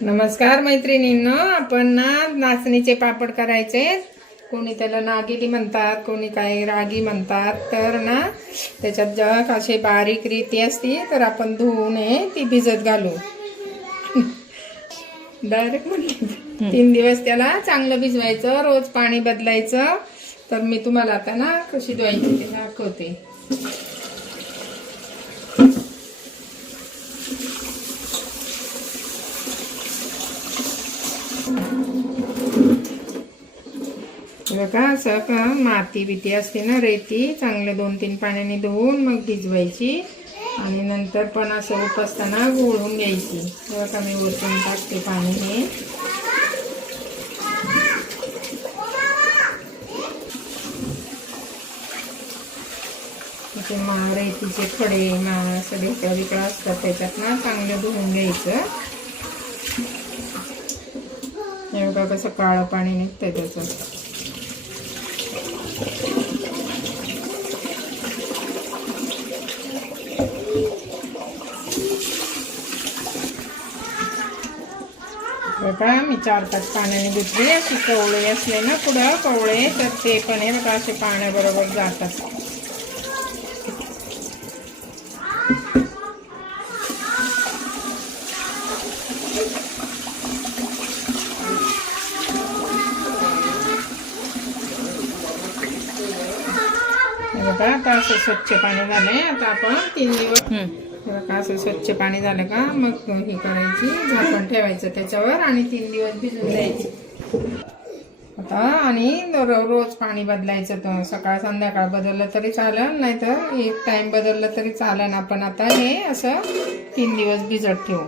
नमस्कार मैत्रिणींनो, आपण नाचणीचे पापड करायचे। कोणी त्याला नागिली म्हणतात, कोणी काय रागी म्हणतात। तर त्याच्यात जग असे बारीक रीती असती तर आपण धुवून ती भिजत घालू। डायरेक्ट म्हणते 3 दिवस त्याला चांगलं भिजवायचं, रोज पाणी बदलायचं। तर मी तुम्हाला आता कशी धुवायची ते दाखवते। बघा, असं माती बिती असते ना, रेती चांगले 2-3 पाण्याने धुवून मग भिजवायची आणि नंतर पण असं उपसताना गोळून घ्यायची। बघा मी वरतून टाकते पाणी हे। रेतीचे खडे असं ढेकळं असतात त्याच्यात चांगलं धुवून घ्यायचं। हे बघा कसं काळं पाणी निघतंय त्याचं। बघा मी 4-5 पाण्याने धुतले। अशी कवळे असले ना पुढं कवळे, तर ते पण हे बघा असे पाण्याबरोबर जातात। बघा आता असं स्वच्छ पाणी झालंय। आता आपण 3 दिवस असं स्वच्छ पाणी झालं का मग हे करायची, झाकण ठेवायचं त्याच्यावर आणि 3 दिवस भिजून द्यायचे। आता आणि रोज पाणी बदलायचं। तर सकाळ संध्याकाळ बदललं तरी चालेल, नाहीतर एक टाइम बदललं तरी चालेल। आपण आता हे असं 3 दिवस भिजत ठेवू।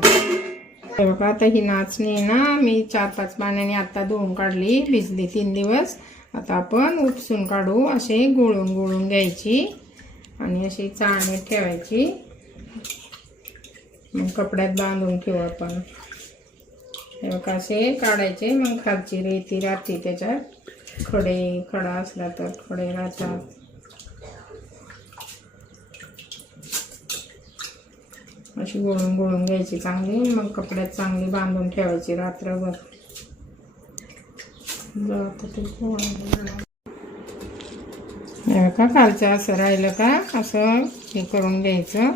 बघा आता ही नाचणी मी 4-5 पाण्याने आता धुवून काढली, भिजली 3 दिवस। आता आपण उपसून काढू। असे गुळून घ्यायची आणि अशी चाळणीत ठेवायची, मग कपड्यात बांधून ठेवू आपण। हे बघा असे काढायचे। मग खालची रेती राहते त्याच्यात, खडा असला तर खडे राहतात। अशी गुळून घ्यायची चांगली, मग कपड्यात चांगली बांधून ठेवायची रात्रभर। हे बघा खालचं असं राहिलं का असं हे करून घ्यायचं।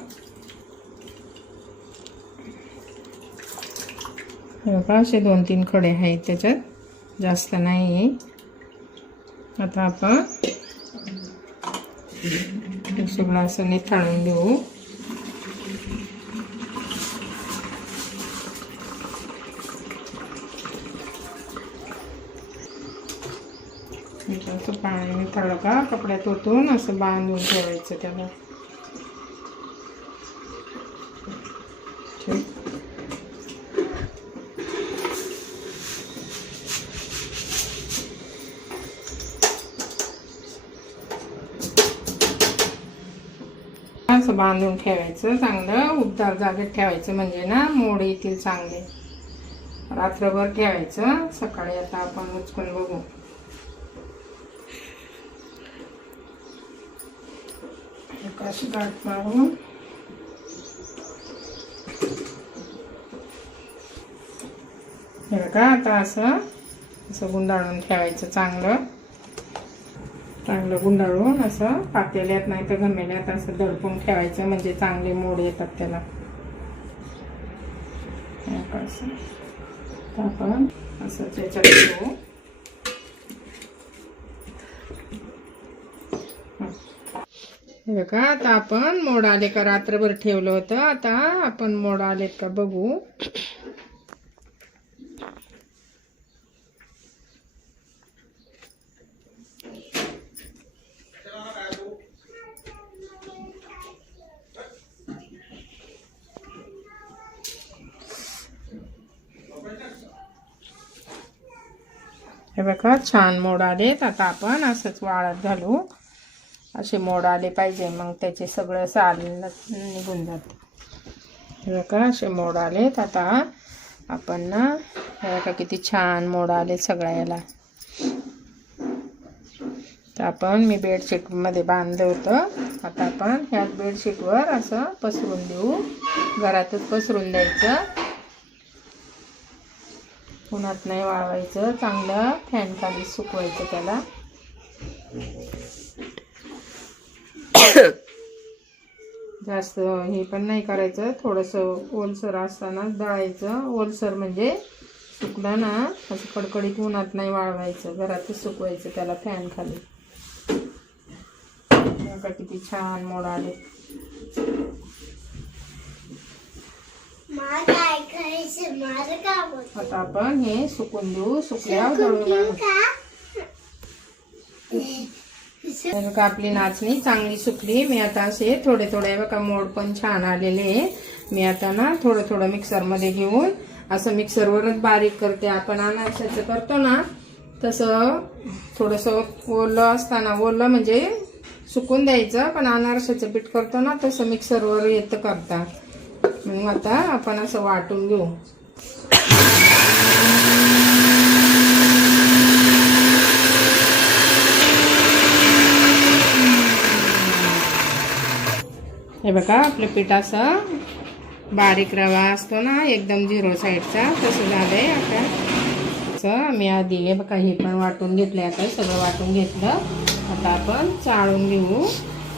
हे बघा असे 2-3 खडे आहेत त्याच्यात, जास्त नाही। आता आपण सगळं असं निथळून देऊ। असं पाणी निथळलं का कपड्यात ओतून असं बांधून ठेवायचं त्याला। असं बांधून ठेवायचं, चांगलं उबदार जागेत ठेवायचं, म्हणजे मोड येतील चांगले। रात्रभर ठेवायचं, सकाळी आता आपण उचकून बघू। अशी गाठ मारून हे बघा आता असं गुंडाळून ठेवायचं। चांगलं गुंडाळून असं पातेल्यात नाही तर घमेल्यात असं दडपून ठेवायचं, म्हणजे चांगले मोड येतात त्याला। आपण असं त्याच्यात ठेवू। हे बघा आता आपण मोड आले का, रात्रभर ठेवलं होतं, आता आपण मोड आलेत का बघू। हे बघा छान मोड आलेत। आता आपण असंच वाळत घालू। असे मोड आले पाहिजे, मग त्याचे सगळं साल निघून जाते। हे बघा असे मोड आलेत। आता आपण हे बघा किती छान मोड आले सगळ्या याला। तर आपण मी बेडशीट मध्ये बांधलं होतं। आता आपण ह्या बेडशीट वर असं पसरून देऊ, घरातच पसरून द्यायचं। उन्हात नाही वाळवायचं, चांगलं फॅन खाली सुकवायचं त्याला. जास्त हे पण नाही करायचं, थोडंसं ओलसर असतानाच दळायचं. ओलसर म्हणजे सुकलं ना असं कडकडीत उन्हात नाही वाळवायचं, घरातच सुकवायचं त्याला फॅन खाली. बघा किती छान मोड आले. आता आपण हे सुकून देऊ, सुकल्यावर दळून आणू. बघा आपली नाचणी चांगली सुकली. मी आता असे थोडे थोडे बघा मोड पण छान आलेले. मी आता ना थोडं थोडं मिक्सरमध्ये घेऊन असं मिक्सरवरच बारीक करते. आपण अनारशाचं करतो ना तसं थोडंसं ओलं असताना, ओलं म्हणजे सुकून द्यायचं, पण अनारशाचं पीठ करतो ना तसं मिक्सरवर येतं करता. मग आता आपण असं वाटून घेऊ. हे बघा आपलं पीठ असं बारीक रवा असतो ना एकदम झिरो साईडचा तसं झालंय. आता असं मी आधी हे बघा हे पण वाटून घेतलंय. आता सगळं वाटून घेतलं. आता आपण चाळून घेऊ.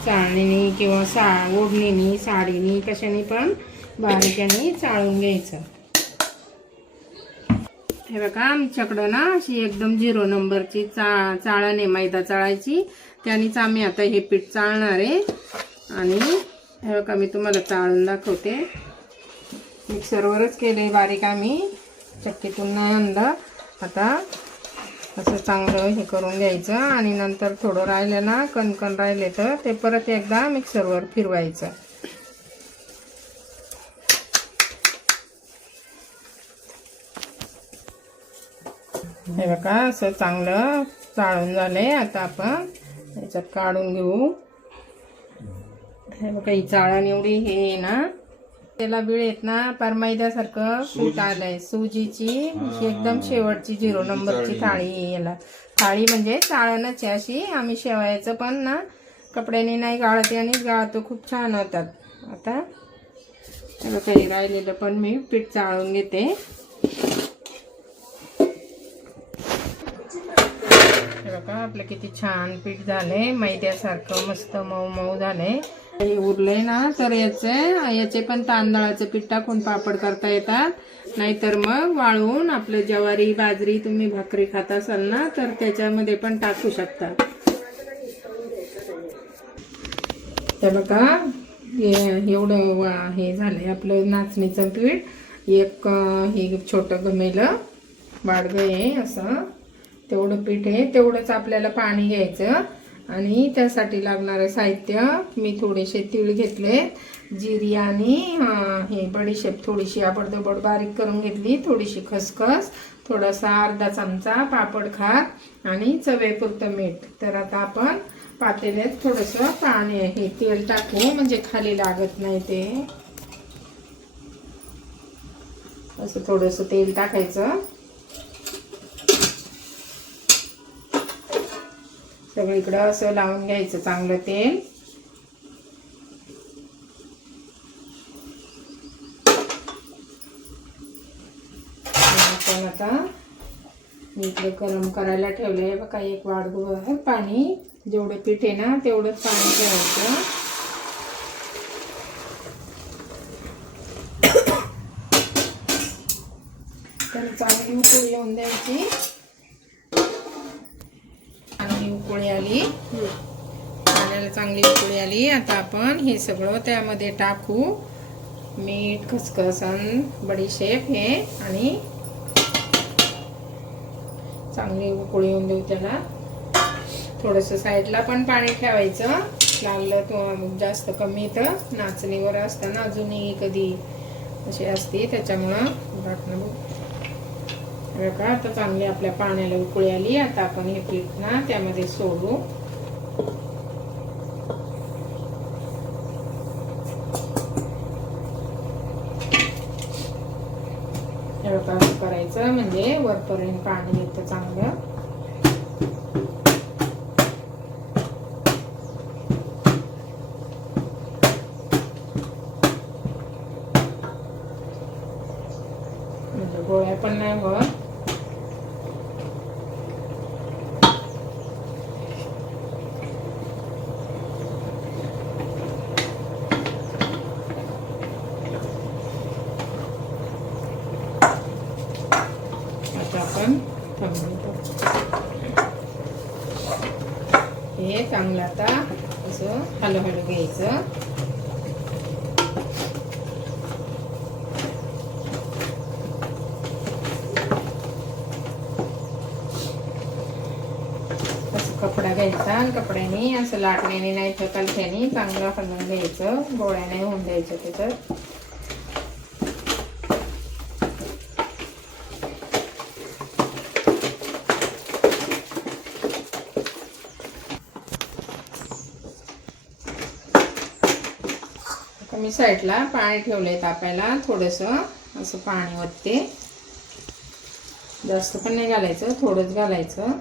चाळणीने किंवा ओढणीने, साडीने, कशाने पण बारीकाने चाळून घ्यायचं. हे बघा आमच्याकडं ना अशी एकदम 0 नंबरची चाळण आहे, मैदा चाळायची. त्यानेच आम्ही आता हे पीठ चाळणार आहे. आणि हे बघा मी तुम्हाला चाळून दाखवते. मिक्सरवरच केले बारीक, आम्ही चक्कीतून नाही आणलं. आता असं चांगलं हे करून घ्यायचं आणि नंतर थोडं राहिलं ना, कणकण राहिले तर ते परत एकदा मिक्सरवर फिरवायचं. हे बघा असं चांगलं चाळून झालंय. आता आपण याच्यात काढून घेऊ. हे बघा ही चाळण एवढी हे ना त्याला बिळ येत ना, पर मैद्यासारखं पीठ आलंय. सुजीची एकदम शेवटची 0 नंबरची थाळी आहे. याला थाळी म्हणजे चाळणच आहे अशी. आम्ही शेवायचं पण ना कपड्याने नाही गाळत आणि गाळतो, खूप छान होतात. आता हे बघा हे राहिलेलं पण मी पीठ चाळून घेते. हे बघा आपलं किती छान पीठ झालंय, मैद्यासारखं मस्त मऊ मऊ झालंय. हे उरलंय ना तर याचे पण तांदळाचं पीठ टाकून पापड करता येतात. नाहीतर मग वाळवून आपलं ज्वारी, बाजरी तुम्ही भाकरी खात असाल ना तर त्याच्यामध्ये पण टाकू शकता. हे बघा एवढं हे झालंय आपलं नाचणीचं पीठ. एक हे छोटं गमेलं बाडगं आहे असं, तेवढं पीठ आहे. तेवढंच आपल्याला पाणी घ्यायचं. आणि त्यासाठी लागणारं साहित्य मी थोडेसे तीळ घेतले, जिरी आणि हे बडीशेप थोडीशी आबडधोबड बारीक करून घेतली, थोडीशी खसखस, थोडासा अर्धा चमचा पापड खार आणि चवेपुरतं मीठ. तर आता आपण पातेल्यात थोडंसं पाणी हे तेल टाकू म्हणजे खाली लागत नाही. ते असं थोडंसं तेल टाकायचं. सगळीकडं असं लावून घ्यायचं चांगलं तेल. पण आता मी इकडे गरम करायला ठेवलंय बघा एक वाढगं पाणी. जेवढं पीठ आहे ना तेवढंच पाणी ठेवायचं. तर चांगली उकळी येऊन द्यायची. चांगली उकळी आली, पाण्याला चांगली उकळी आली. आता आपण हे सगळं त्यामध्ये टाकू. मीठ, खसखस आणि बडीशेप हे आणि चांगली उकळी येऊन देऊ त्याला. थोडंसं साईडला पण पाणी ठेवायचं. लागलं तो जास्त कमी तर नाचणीवर असताना अजूनही कधी अशी असते त्याच्यामुळं टाकणं. बघा आता चांगली आपल्या पाण्याला उकळी आली. आता आपण हे पीठ ना त्यामध्ये सोडू. हे बघा असं करायचं म्हणजे वरपर्यंत पाणी येतं चांगलं. म्हणजे गोळ्या पण नाही होत. आपण हे चांगलं आता असं हळूहळू घ्यायचं. असं कपडा घ्यायचा आणि कपड्याने असं लाटण्याने नाही तर कलथ्याने चांगलं हलवून घ्यायचं. गोळ्या नाही होऊन द्यायचं त्याच्यात. मी साईडला पाणी ठेवलंय तापायला. थोडंसं असं पाणी ओतते. जास्त पण नाही घालायचं, थोडंच घालायचं.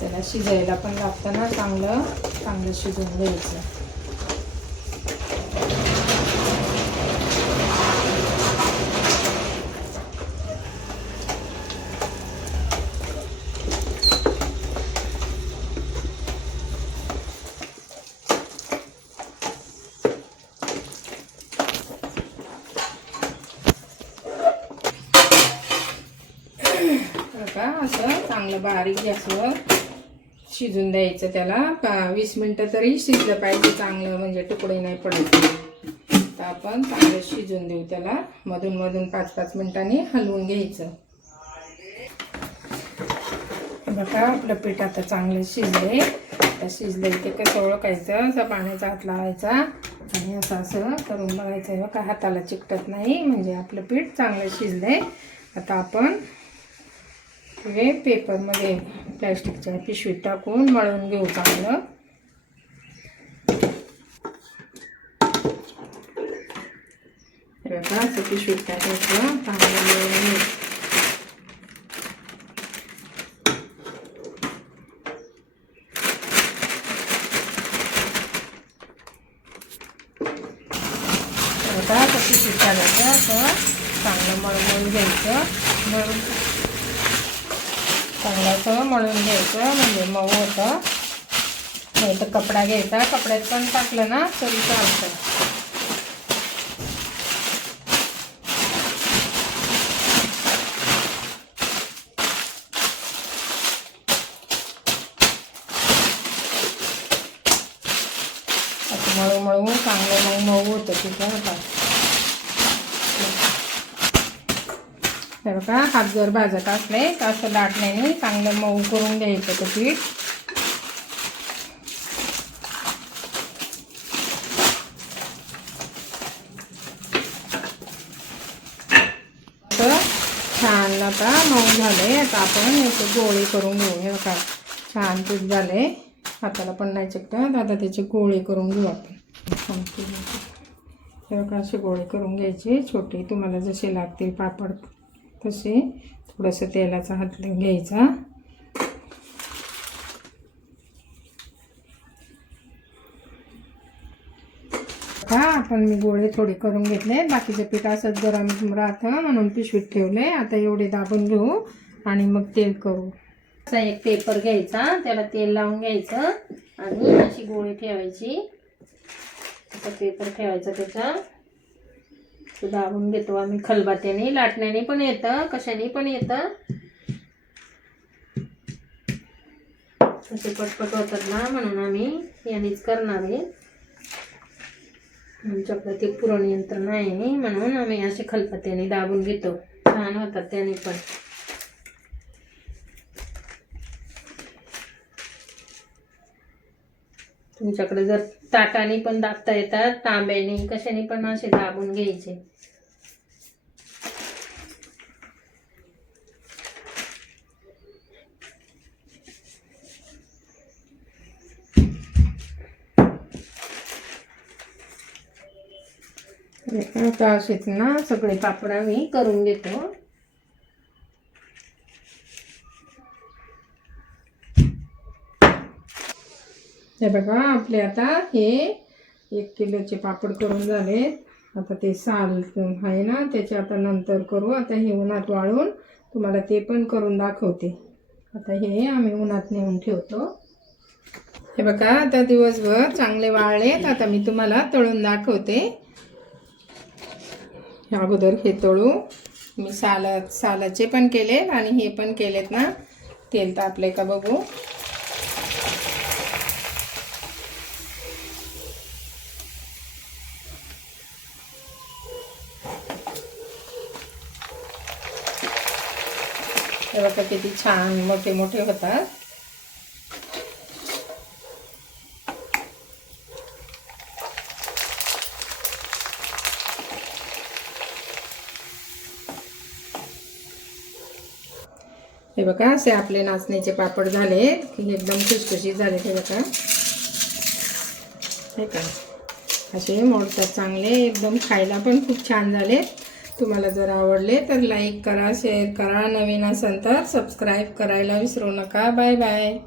त्याला शिजायला पण लागतं ना, चांगलं शिजवून घ्यायचं. असं चांगलं बारीक गॅसवर शिजून द्यायचं. त्याला 20 मिनिटं तरी शिजलं पाहिजे चांगलं, म्हणजे तुकडे नाही पडत. तर आपण चांगलं शिजून देऊ त्याला. मधून मधून 5-5 मिनिटांनी हलवून घ्यायचं. बघा आपलं पीठ आता चांगलं शिजले. आता शिजलं ते कसं ओळखायचं, असं पाण्याचा हात लावायचा आणि असं करून बघायचं. बघा हाताला चिकटत नाही, म्हणजे आपलं पीठ चांगलं शिजलंय. आता आपण हे पेपरमध्ये प्लॅस्टिकच्या पिशवीत टाकून मळून घेऊ चांगलं. बघा असं पिशवीत टाकायचं, चांगलं मळून घ्यायचं. बघा असं पिशवीत टाकायचं, असं चांगलं मळून घ्यायचं. चांगलं असं मळून घ्यायचं, म्हणजे मऊ होतं. नाही तर कपडा घ्यायचा, कपड्यात पण टाकलं ना तरी चालतं. असं मळू चांगलं मऊ होतं तिथं. होता तर का हात जर भाजत असले तर असं लाटण्याने चांगलं मऊ करून घ्यायचं ते पीठ. तर छान आता मऊ झाले. आता आपण याचे गोळे करून घेऊ. हे बघा छान पीठ झाले, हाताला पण नाही चिकटत. आता त्याचे गोळे करून घेऊ आपण. हे बघा असे गोळे करून घ्यायचे छोटे, तुम्हाला जसे लागतील पापड तसे. थोडंसं तेलाचा हात घ्यायचा. आपण मी गोळे थोडे करून घेतले. बाकीचे पीठ असंच गरम राहतं म्हणून पिशवीत ठेवले. आता एवढे दाबून घेऊ आणि मग तेल करू. असा एक पेपर घ्यायचा, त्याला तेल लावून घ्यायचं आणि अशी गोळी ठेवायची. असा पेपर ठेवायचा त्याचा. दाबून घेतो आम्ही खलबत्त्याने. लाटण्याने पण येतं, कशाने पण येतं. असे पटपट होतात ना, म्हणून आम्ही यानेच करणार आहे. आमच्याकडे ते पुरण यंत्र नाही म्हणून आम्ही असे खलबत्त्याने दाबून घेतो. छान होतात त्याने पण. तुमच्याकडे जर ताटाने पण दाबता येतात, तांब्याने, कशाने पण असे दाबून घ्यायचे. आता असेच ना सगळे पापड आम्ही करून घेतो. हे बघा आपले आता हे 1 किलोचे पापड करून झाले. आता ते साल आहे ना त्याचे आता नंतर करू. आता हे उन्हात वाळून तुम्हाला ते पण करून दाखवते. आता हे आम्ही उन्हात नेऊन ठेवतो. हे बघा आता दिवसभर चांगले वाळलेत. आता मी तुम्हाला तळून दाखवते. अगोदर हे तळू. मी सालाचे पण केलेत आणि हे पण केलेत ना. तेल तापले का बघू. हे बघा किती छान मोठे मोठे होतात. हे बघा असे आपले नाचणीचे पापड झाले, एकदम खुसखुशीत झाले. हे बघा हे का असे मोडतात चांगले, एकदम खायला पण खूप छान झाले. तुम्हाला जर आवडले तर लाईक करा, शेअर करा. नवीन असेल तर सबस्क्राईब करायला विसरू नका. Bye bye.